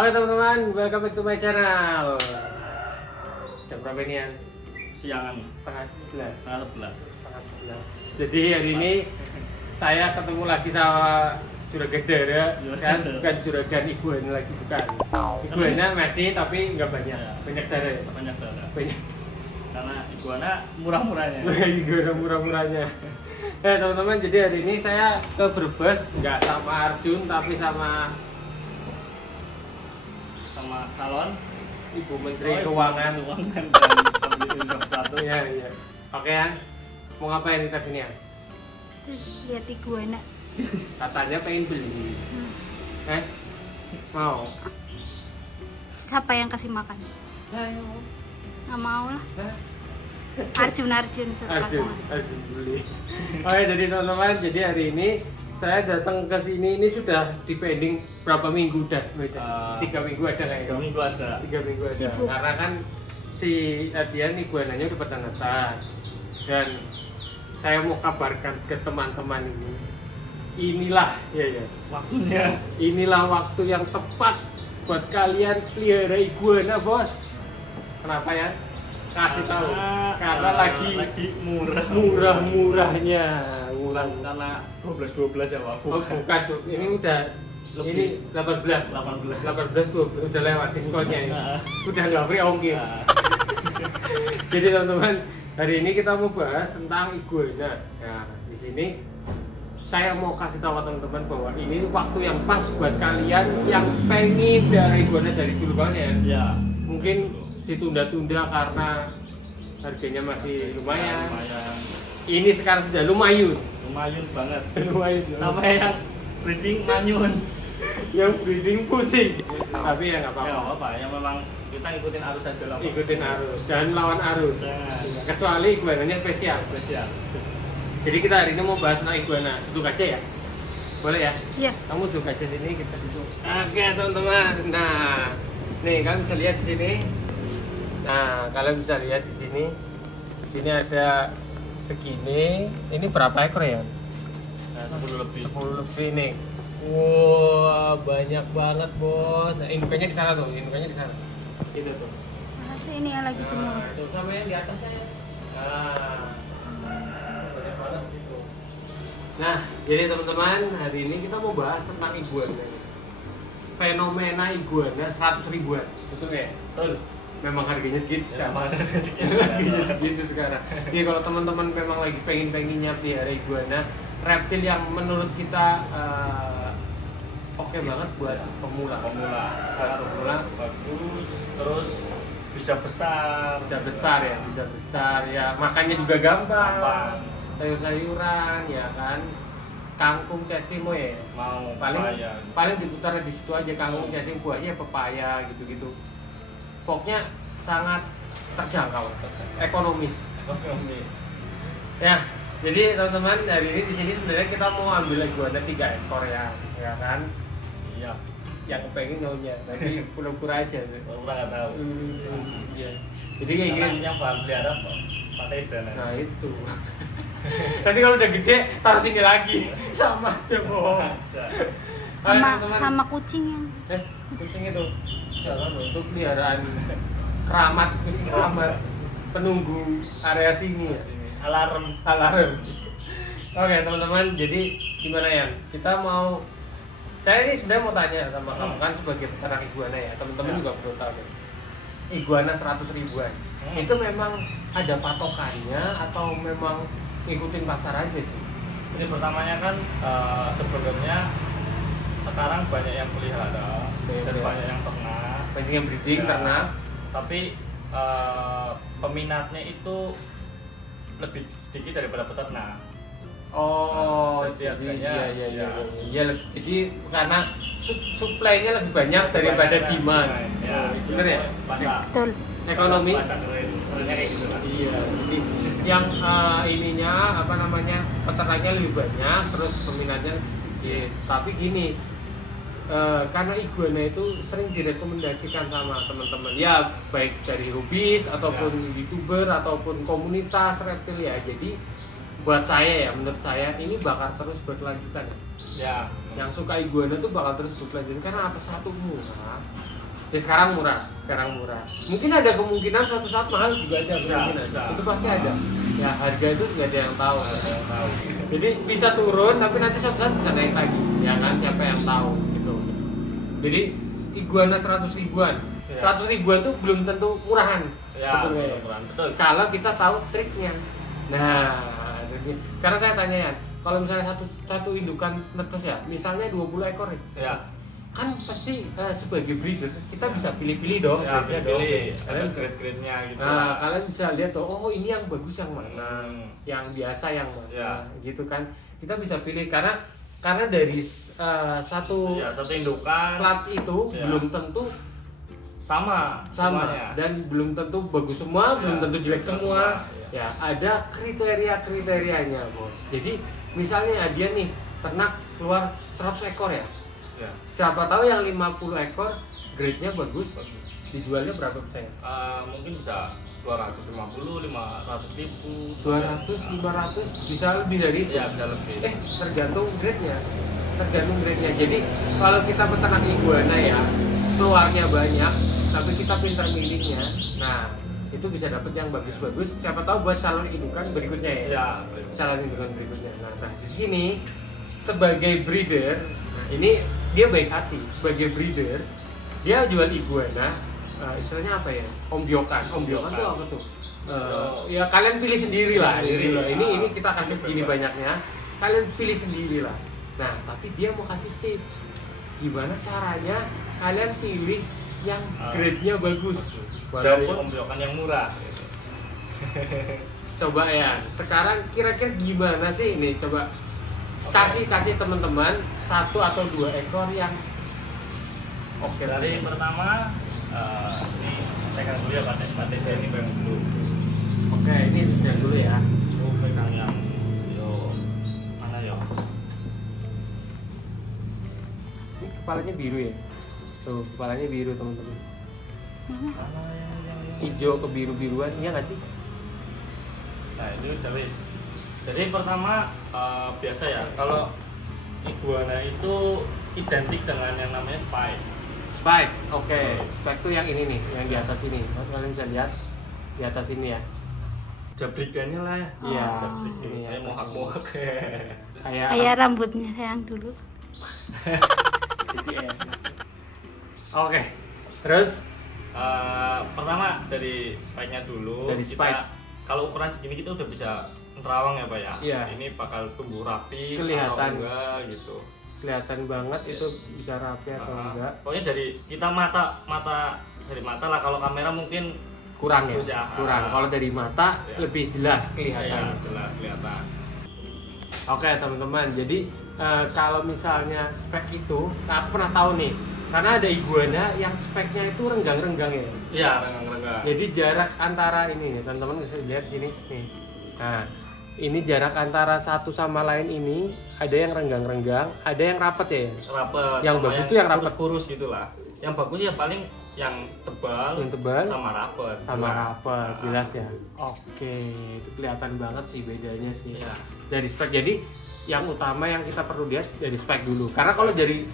Halo teman-teman, welcome back to my channel. Jam berapa ini ya? Siangan Setengah 11. 11. Jadi hari ini saya ketemu lagi sama juragan Dara, kan? Bukan juragan iguana lagi, bukan. Iguana masih, tapi nggak banyak. Banyak Dara ya? Banyak darah. Banyak. Karena iguana murah-murahnya. Iguana murah-murahnya. Teman-teman, jadi hari ini saya ke Brebes, nggak sama Arjun, tapi sama calon Ibu Menteri Keuangan. dan Pembangunan satu. Iya. Oke ya. Mau ngapain kita sini ya? Lihat iguana. Katanya pengen beli. Mau? Siapa yang kasih makan? Ayo. Nggak mau lah. Arjun suruh kasih makan. Arjun beli. Oke, jadi teman-teman, jadi hari ini saya datang ke sini ini sudah dipending berapa minggu udah? 3 minggu ada kayaknya. 3 minggu ada. 3 minggu ada. Sibuk. Karena kan si Adian iguananya udah pada netas. Dan saya mau kabarkan ke teman-teman ini. Inilah Waktunya. Inilah waktu yang tepat buat kalian pelihara iguana, Bos. Kenapa ya? Kasih tahu. Karena lagi murah-murahnya. Karena 12 ya Pak. Oh, bukan tuh. Ini udah Lebih. ini 18 udah lewat diskonnya ini. Udah nggak free ongkir. Jadi teman-teman, hari ini kita mau bahas tentang iguana. Nah, di sini saya mau kasih tahu ke teman-teman bahwa ini waktu yang pas buat kalian yang pengen pelihara iguana dari dulu kalian. Ya. Mungkin ditunda-tunda karena harganya masih lumayan. Ini sekarang sudah lumayan banget. lumayan Sampai yang breeding manyun. yang breeding pusing. Tapi ya nggak Ya nggak apa-apa, apa-apa. Yang memang kita ikutin arus aja lah. Pak. ikutin arus, jangan lawan arus. Jangan. Kecuali iguananya spesial. Spesial. Jadi kita hari ini mau bahas tentang iguana. Duduk aja ya, boleh ya? Iya. Kamu duduk aja sini, kita duduk. Oke teman-teman, nah nih kalian bisa lihat di sini. Nah kalian bisa lihat di sini. Di sini ada segini. Ini berapa ekor ya? Nah, 10 lebih. 10 lebih nih. Wah, banyak banget, Bos. Nah, indukannya di sana tuh, indukannya di sana. Itu tuh. Masa ini yang lagi jemur? Nah, itu sama yang di atasnya ya. Nah, banyak banget di situ. Nah, jadi teman-teman, hari ini kita mau bahas tentang iguana. Fenomena iguana 100 ribuan. Betul ya? Betul. Memang harganya segitu. Harganya segitu sekarang. Jadi kalau teman-teman memang lagi pengen-pengennya pelihara iguana, reptil yang menurut kita oke banget buat pemula. Sangat pemula bagus, terus bisa besar. Bisa besar ya. Makannya juga gampang. Sayur-sayuran ya kan. Kangkung, cacing ya. Mau Paling diputar di situ aja, kangkung, cacing, buahnya pepaya gitu-gitu. Pokoknya sangat terjangkau, ekonomis. Ya, jadi teman-teman hari ini di sini sebenarnya kita mau ambil iguana 3 ekor ya kan? Iya. Yang pengen maunya, tapi pura-pura aja. Orang nggak tahu. Iya. Jadi kayak gini. Yang bahan pelihara Pak Tedan. Nah itu. Nanti kalau udah gede taruh sini lagi, sama aja bohong. Sama kucing yang Kucing itu jangan untuk peliharaan keramat, kucing keramat penunggu area sini ya. Alarm. Oke teman-teman, jadi gimana ya? Saya ini sebenarnya mau tanya sama kamu kan sebagai peternak iguana ya, teman-teman juga perlu tahu. Iguana 100 ribuan. Itu memang ada patokannya atau memang ngikutin pasar aja sih? Ini pertamanya kan sebenarnya sekarang banyak yang pelihara dan banyak yang ternak. Banyak yang breeding, ternak. Tapi peminatnya itu lebih sedikit daripada peternak. Oh, jadi iya. iya. Jadi karena supply-nya lebih banyak daripada demand. Ya, bener ya? betul. Ekonomi. Pasar kerennya kayak gitu lah. Iya. Jadi yang ininya apa namanya peternaknya lebih banyak, terus peminatnya sedikit. Tapi gini, karena iguana itu sering direkomendasikan sama teman-teman ya, baik dari hobis ataupun youtuber ataupun komunitas reptil ya. Jadi buat saya ya, menurut saya ini bakal terus berkelanjutan ya. Ya. Yang suka iguana tuh bakal terus berkelanjutan karena apa? Satu murah. Ya sekarang murah. Mungkin ada kemungkinan suatu saat mahal juga ada kemungkinan. Itu pasti ada. Ya harga itu nggak ada yang tahu. Jadi bisa turun tapi nanti suatu saat bisa naik lagi. Ya kan siapa yang tahu gitu. Jadi iguana 100 ribuan. 100 ribuan tuh belum tentu murahan. Ya, betul. Kalau kita tahu triknya. Nah, karena saya tanya ya, kalau misalnya satu indukan netes ya, misalnya 20 ekor ya. Kan pasti sebagai breeder kita bisa pilih-pilih dong. Ya, pilih. Kalian grade-grade-nya gitu. Nah, kalian bisa lihat tuh, oh ini yang bagus yang mana, yang biasa yang mana, ya. Gitu kan. Kita bisa pilih karena dari satu indukan clutch itu ya. belum tentu sama semuanya. Dan belum tentu bagus semua, belum tentu jelek semua. Ya, ada kriteria-kriterianya, Bos. Jadi misalnya dia nih ternak keluar 100 ekor ya. Siapa tahu yang 50 ekor grade-nya bagus. Dijualnya berapa persen? Mungkin bisa 250, 500 ribu, 200, 500, bisa lebih dari itu. Ya, bisa lebih. Tergantung grade-nya. Jadi kalau kita peternak iguana ya, keluarnya banyak, tapi kita pintar milihnya. Nah, itu bisa dapat yang bagus-bagus. Siapa tahu buat calon indukan berikutnya ya. Ya, calon indukan berikutnya. Nah, di sini sebagai breeder, ini dia baik hati. Sebagai breeder, dia jual iguana. Istilahnya apa ya? Ombyokan tuh apa tuh? Ya kalian pilih sendiri lah. Ini kita kasih segini banyaknya. Kalian pilih sendiri lah. Nah, tapi dia mau kasih tips. Gimana caranya kalian pilih yang grade-nya bagus dari ombyokan yang murah. Coba ya. Sekarang kira-kira gimana sih ini? Coba kasih teman-teman 1 atau 2 ekor yang oke. Dari pertama ini pegang dulu ya Pak ini pegang dulu. Oke, ini pegang dulu ya. Pegang yang mana yo? Ini kepalanya biru ya. Tuh, kepalanya biru teman-teman. Mana yang hijau ke biru-biruan, iya nggak sih? Nah ini udah wis. Jadi pertama biasa ya, kalau iguana itu identik dengan yang namanya spike. Spike, oke. Spike tuh yang ini nih, yang di atas ini. Kalian bisa lihat di atas ini ya. Jabrikannya lah. Iya. Jabrik ini kayak mohak-mohak. Kayak rambutnya sayang dulu. Oke. Terus pertama dari spike-nya dulu. Dari spike. Kalau ukuran segini kita udah bisa nerawang ya Pak ya. Iya. Ini bakal tumbuh rapi. Kelihatan atau enggak gitu. Kelihatan banget itu bisa rapi atau enggak. Pokoknya dari kita dari mata lah, kalau kamera mungkin kurang ya. Kurang. Kalau dari mata lebih jelas kelihatan. Iya, jelas kelihatan. Oke teman-teman, jadi kalau misalnya spek itu, aku pernah tahu nih, karena ada iguana yang speknya itu renggang-renggang ya. Iya, renggang-renggang. Jadi jarak antara ini nih, teman-teman bisa lihat sini nih. Nah, ini jarak antara satu sama lain ini ada yang renggang-renggang, ada yang rapet ya. Rapet. Yang bagus tuh yang rapet, kurus gitulah. Yang bagus ya paling yang tebal sama rapet. Sama rapet, jelas ya. Oke, itu kelihatan banget sih bedanya sih. Ya. Dari spek. Jadi yang utama yang kita perlu lihat dari spek dulu. Karena kalau dari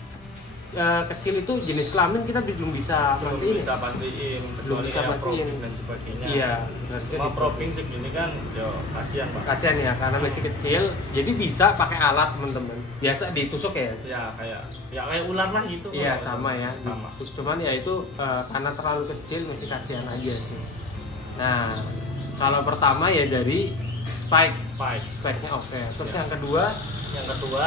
kecil itu jenis kelamin kita belum bisa pastiin. Belum bisa pastiin dan sebagainya. Iya. Cuma probing segini kan, yo kasihan Pak. Kasihan ya karena masih kecil. Jadi bisa pakai alat teman-teman. Biasa ditusuk ya. Ya kayak ular lah gitu. Iya sama ya. Sama. Cuman ya itu karena terlalu kecil masih kasihan aja sih. Nah kalau pertama ya dari spike-nya oke. Terus ya. Yang kedua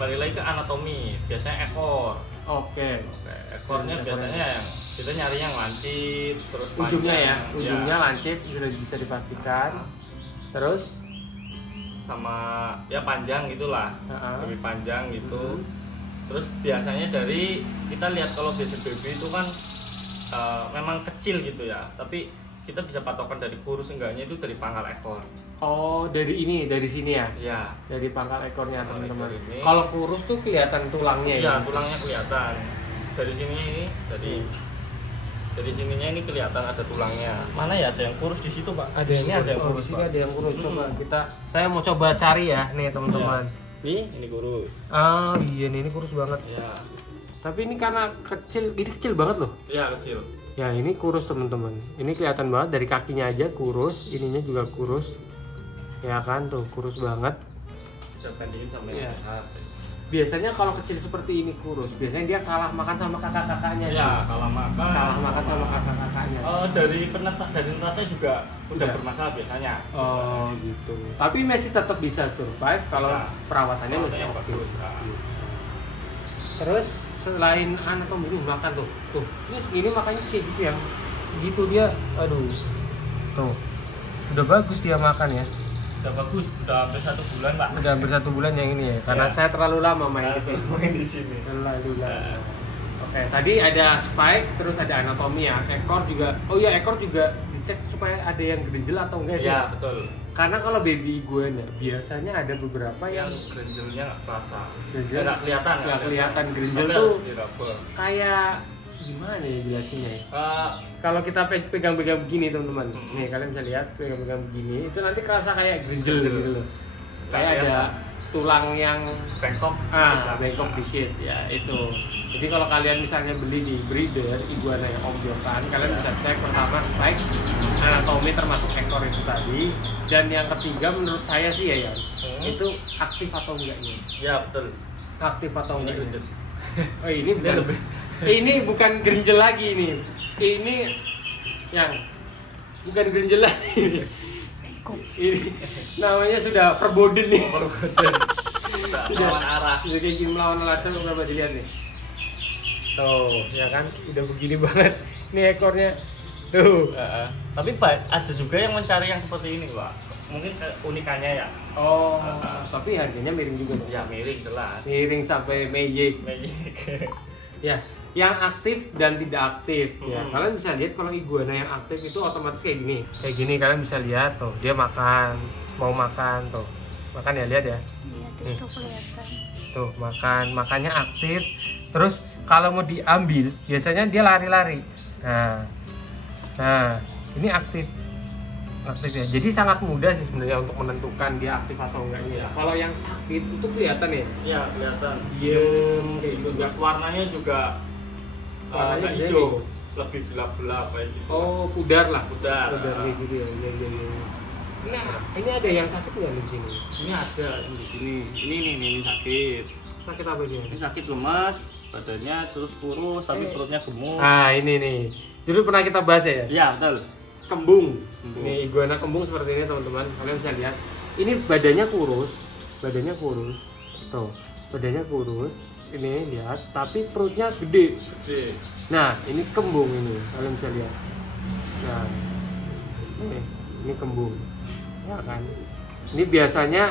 balik lagi ke anatomi, biasanya ekor. Oke. Ekornya biasanya yang kita nyari yang lancip, terus ujungnya ujungnya lancip sudah bisa dipastikan. Terus sama ya panjang gitulah, lebih panjang gitu. Terus biasanya dari kita lihat kalau gadget baby itu kan memang kecil gitu ya, tapi kita bisa patokan dari kurus enggaknya itu dari pangkal ekor. Oh, dari sini ya? Iya. Dari pangkal ekornya teman-teman. Kalau kurus tuh kelihatan tulangnya ya? Iya, tulangnya kelihatan. Dari sini ini, dari Dari sininya ini kelihatan ada tulangnya. Mana ya, ada yang kurus di situ Pak? Ada yang ada yang kurus. ini Pak. ada yang kurus. Coba saya mau coba cari ya nih teman-teman. Ini kurus. Oh iya nih, ini kurus banget. Ya. Tapi ini karena kecil, ini kecil banget loh. Iya kecil. Ya ini kurus teman-teman. Ini kelihatan banget dari kakinya aja kurus, ininya juga kurus. Ya kan tuh kurus banget. Saya bandingin sama Iya. yang besar. Biasanya kalau kecil seperti ini kurus, biasanya dia kalah makan sama kakak-kakaknya. Ya kalah makan. Kalah makan sama kakak-kakaknya. Dari netasnya juga udah Udah. bermasalah biasanya. Oh gitu. Tapi masih tetap bisa survive kalau Bisa. perawatannya masih Yang oke. bagus. Nah. Terus selain anatomi ini makan tuh, ini segini makanya kayak gitu ya, gitu dia, aduh, tuh, udah bagus dia makan ya, Udah bagus, udah hampir 1 bulan Pak. udah hampir 1 bulan yang ini ya, karena Ya. saya terlalu lama main di sini. Main di sini. Terlalu lama. Oke, tadi ada spike, terus ada anatomi ya, ekor juga, oh iya ekor juga dicek supaya ada yang gerinjel atau enggak Ya ya? betul. Karena kalau baby iguana biasanya ada beberapa yang Yang gerinjelnya nggak terasa. Gerinjel? Nggak kelihatan. nggak kelihatan gerinjel Tapi tuh harus diraba. kayak gimana ya jelasinnya ya? Eh, Kalau kita pegang-pegang begini teman-teman, nih kalian bisa lihat pegang-pegang begini, itu nanti kerasa kayak gerinjel gitu loh. Kayak ada tulang yang bengkok. bengkok dikit ya itu. Jadi kalau kalian misalnya beli di breeder iguana yang ombyokan, kalian bisa cek pertama spike, anatomi termasuk ekor itu tadi, dan yang ketiga menurut saya sih ya itu aktif atau enggaknya. Ya betul. Aktif atau Ini enggaknya. gerinjel. Oh ini bukan, ini bukan gerinjel lagi ini. Ini yang bukan gerinjel lagi. Ini namanya sudah verboden nih. Sudah lawan arah. Sudah kayak gini melawan arah tuh berapa dilihat nih. Tuh, ya kan udah begini banget. Ini ekornya. Tuh. Tapi ada juga yang mencari yang seperti ini Pak. Mungkin keunikannya ya. Oh, tapi harganya miring juga dong. Ya miring jelas. Miring sampai magic. Magic. Ya, yang aktif dan tidak aktif ya. Hmm. Kalian bisa lihat kalau iguana yang aktif itu otomatis kayak gini. Kayak gini kalian bisa lihat tuh, dia makan, mau makan tuh. Makan ya, lihat ya. Iya, tuh kelihatan. Tuh, makannya aktif. Terus kalau mau diambil, biasanya dia lari-lari. Nah, ini aktif ya. Jadi sangat mudah sih sebenarnya untuk menentukan dia aktif atau enggaknya. Kalau yang sakit itu kelihatan ya. Iya kelihatan. Diem kayak gitu. Terus warnanya juga Warnanya nggak beda hijau, gitu. lebih gelap-gelap kayak gitu. Oh, pudar lah. Pudar. Pudar kayak gitu ya. Iya. Nah, ini ada yang sakit nggak di sini? Ini ada di sini. Ini sakit. Sakit apa dia? Ini sakit lemas, badannya terus kurus, tapi perutnya gemuk. Ah, ini nih. Dulu pernah kita bahas ya. Iya betul. Kembung. Kembung. Ini iguana kembung seperti ini teman-teman. Kalian bisa lihat. Ini badannya kurus. Tuh, badannya kurus. Ini lihat, tapi perutnya gede. Gede. Nah, ini kembung ini. Kalian bisa lihat. Nah, ini kembung. Ya kan. Ini biasanya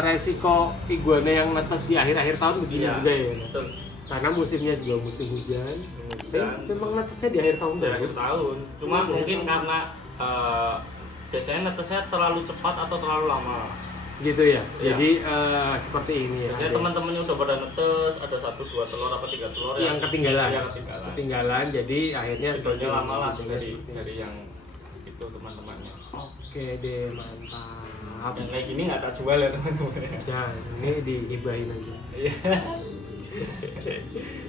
resiko iguana yang netes di akhir-akhir tahun begini Iya, juga ya. betul. Karena musimnya juga musim hujan. Tapi memang netesnya di akhir tahun Dari akhir tahun. Cuma Iya, mungkin iya. karena biasanya netesnya terlalu cepat atau terlalu lama. gitu ya. Iya. Jadi seperti ini ya. Biasanya Ada teman-temannya udah pada netes, ada 1-2 telur apa 3 telur yang ketinggalan. Yang ketinggalan. Ketinggalan, jadi akhirnya Sebenarnya seperti lama lah ini. dari yang itu teman-temannya. Oke deh, mantap. Yang kayak gini nggak tak jual ya teman-teman. Dan ini dihibahin aja. Iya.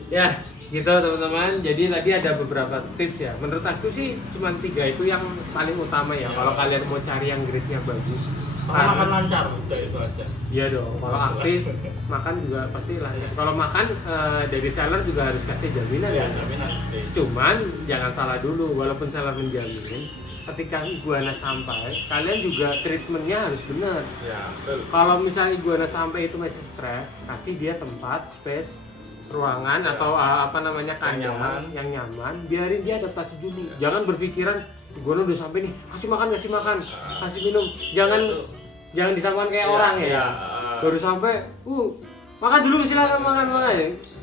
Ya, gitu teman-teman. Jadi tadi ada beberapa tips ya. Menurut aku sih cuma 3 itu yang paling utama ya. Ya. Kalau kalian mau cari yang grade-nya bagus. Kalau makan lancar udah itu aja. Iya dong. Kalau aktif makan juga pasti lancar. Kalau makan dari seller juga harus kasih jaminan Ya, ya. jaminan pasti. Cuman jangan salah dulu, walaupun seller menjamin, ketika iguana sampai, kalian juga treatmentnya harus benar. Ya, betul. Kalau misalnya iguana sampai itu masih stres, kasih dia tempat, space, ruangan Ya. atau apa namanya Yang kandang yang nyaman, biarin dia adaptasi dulu. Jangan berpikiran iguana udah sampai nih, kasih makan, kasih minum. Jangan disamakan kayak Ya, orang ya. ya. Baru sampai, makan dulu silakan makan.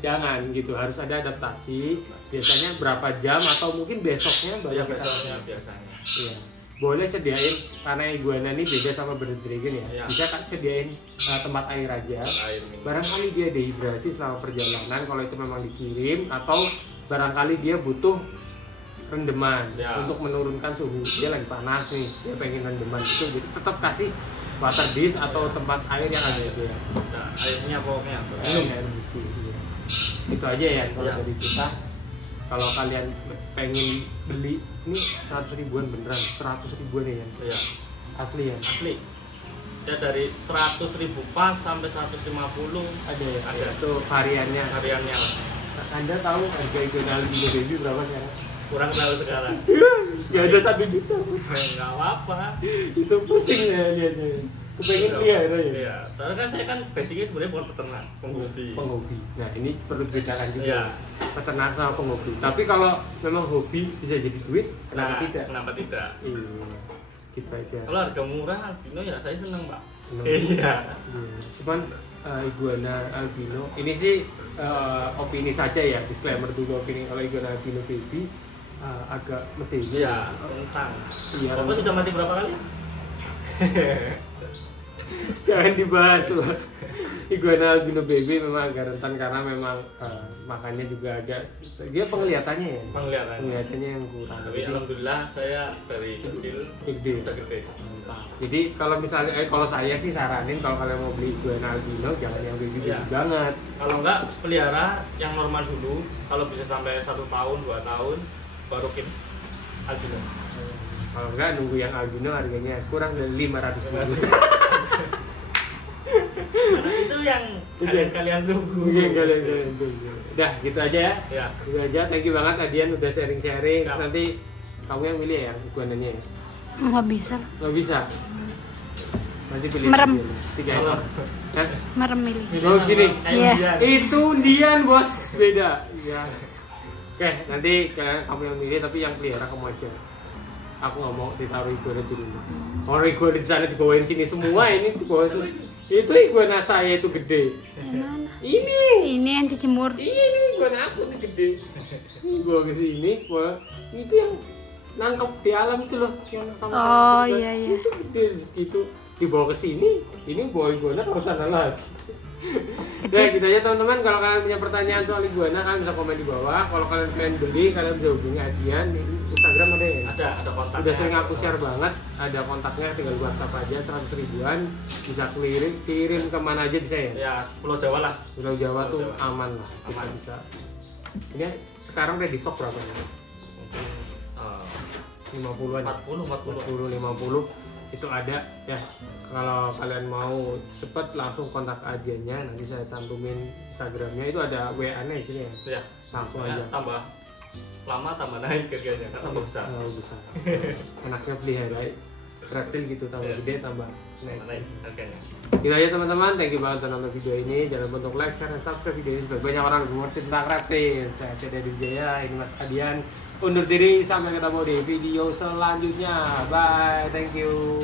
Jangan gitu, harus ada adaptasi. Biasanya berapa jam atau mungkin besoknya baru Ya, kita besoknya biasanya. Iya. Boleh sediain karena iguana ini beda sama bird dragon ya. Iya. Bisa kan sediain tempat air aja. Air minum. Barangkali dia dehidrasi selama perjalanan kalau itu memang dikirim, atau barangkali dia butuh rendeman Ya. untuk menurunkan suhu. Dia lagi panas nih, dia pengen rendeman gitu, jadi tetap kasih water dish atau tempat air yang ada itu ya. Nah, airnya pokoknya Air bersih. Iya. Itu aja ya kalau Ya. dari kita. Kalau kalian pengen beli ini 100 ribuan beneran, 100 ribuan ya. Iya, Asli ya. asli. Ya dari 100.000 pas sampai 150 Ada ya. Ada. Itu variannya. hariannya. Anda tahu harga iguana albino baby berapa sekarang? Kurang tahu sekarang. Ya ada 1 juta. Enggak apa-apa. Itu pusing ya lihatnya. Kepengen pelihara ya. Iya, tapi kan saya kan basicnya sebenarnya bukan peternak, penghobi. Penghobi. Nah ini perlu dibedakan juga. Iya. Peternak sama penghobi. Tapi kalau memang hobi bisa jadi duit, kenapa Nah, tidak? Kenapa tidak? Iya. Kita aja. Kalau harga murah albino ya saya seneng, Pak. Seneng. Iya. Iya. Cuman iguana albino ini sih opini saja ya, disclaimer dulu opini. Kalau iguana albino baby agak medeni. Iya, rentan. Iya. Bapak sudah mati berapa kali? Jangan dibahas loh. Iguana albino baby memang agak rentan karena memang makannya juga agak dia penglihatannya ya. Penglihatannya yang kurang. Tapi alhamdulillah saya dari kecil Gede. udah gede. Jadi kalau misalnya kalau saya sih saranin kalau kalian mau beli iguana albino jangan yang baby Iya. banget. Kalau enggak pelihara yang normal dulu, kalau bisa sampai 1 tahun, 2 tahun baru kita albino. Kalau enggak nunggu yang albino harganya kurang dari 500.000. Karena itu yang kalian tunggu. Iya, kalian tunggu. Udah gitu aja ya. Ya. Gitu aja. Thank you banget Adian udah sharing-sharing. Siap. Nanti kamu yang milih ya iguananya ya. Nggak bisa. Nggak bisa. Nanti pilih Merem. aja. 3 ekor. Hah? Merem milih. Oh, gini. Iya. Itu undian bos, beda. Ya. Oke, nanti kamu yang milih tapi yang pelihara kamu aja. Aku nggak mau ditaruh iguana di rumah. Orang iguana di sana dibawain sini semua, ini dibawa itu iguana saya itu gede. Yang mana? Ini Ini yang dijemur. ini iguana aku nih gede. Ini bawa ke sini, itu yang nangkep di alam itu loh, yang sama Oh, iya, iya. Itu gede gitu dibawa ke sini. Ini bawa iguana ke sana lagi. Nah, gitu aja teman-teman. Kalau kalian punya pertanyaan soal iguana, kalian bisa komen di bawah. Kalau kalian pengen beli, kalian bisa hubungi Adian. Di Instagram ada ya? Ada kontaknya. Udah sering aku share banget. Ada kontaknya, tinggal WhatsApp aja 100 ribuan. Bisa kirim kemana aja bisa ya? Ya, Pulau Jawa lah. Pulau Jawa tuh Pulau Jawa. aman lah. Kita Aman. bisa. Ini sekarang udah di stok berapa ya? Mungkin 50-an. 40. 50 itu ada ya. Kalau kalian mau cepet langsung kontak agennya, nanti saya cantumin Instagramnya, itu ada WA-nya di sini ya. Ya. Langsung Pokoknya aja. tambah lama tambah naik harganya, kan tambah besar. Bisa. Enaknya pelihara reptil gitu, tambah Iya. gede tambah naik. Tambah naik harganya. Gitu aja teman-teman, thank you banget udah nonton video ini. Jangan lupa untuk like, share, dan subscribe video ini supaya banyak orang yang mengerti tentang reptil. Saya Tidak Dijaya, ini Mas Adian. Undur diri, sampai ketemu di video selanjutnya. Bye, thank you.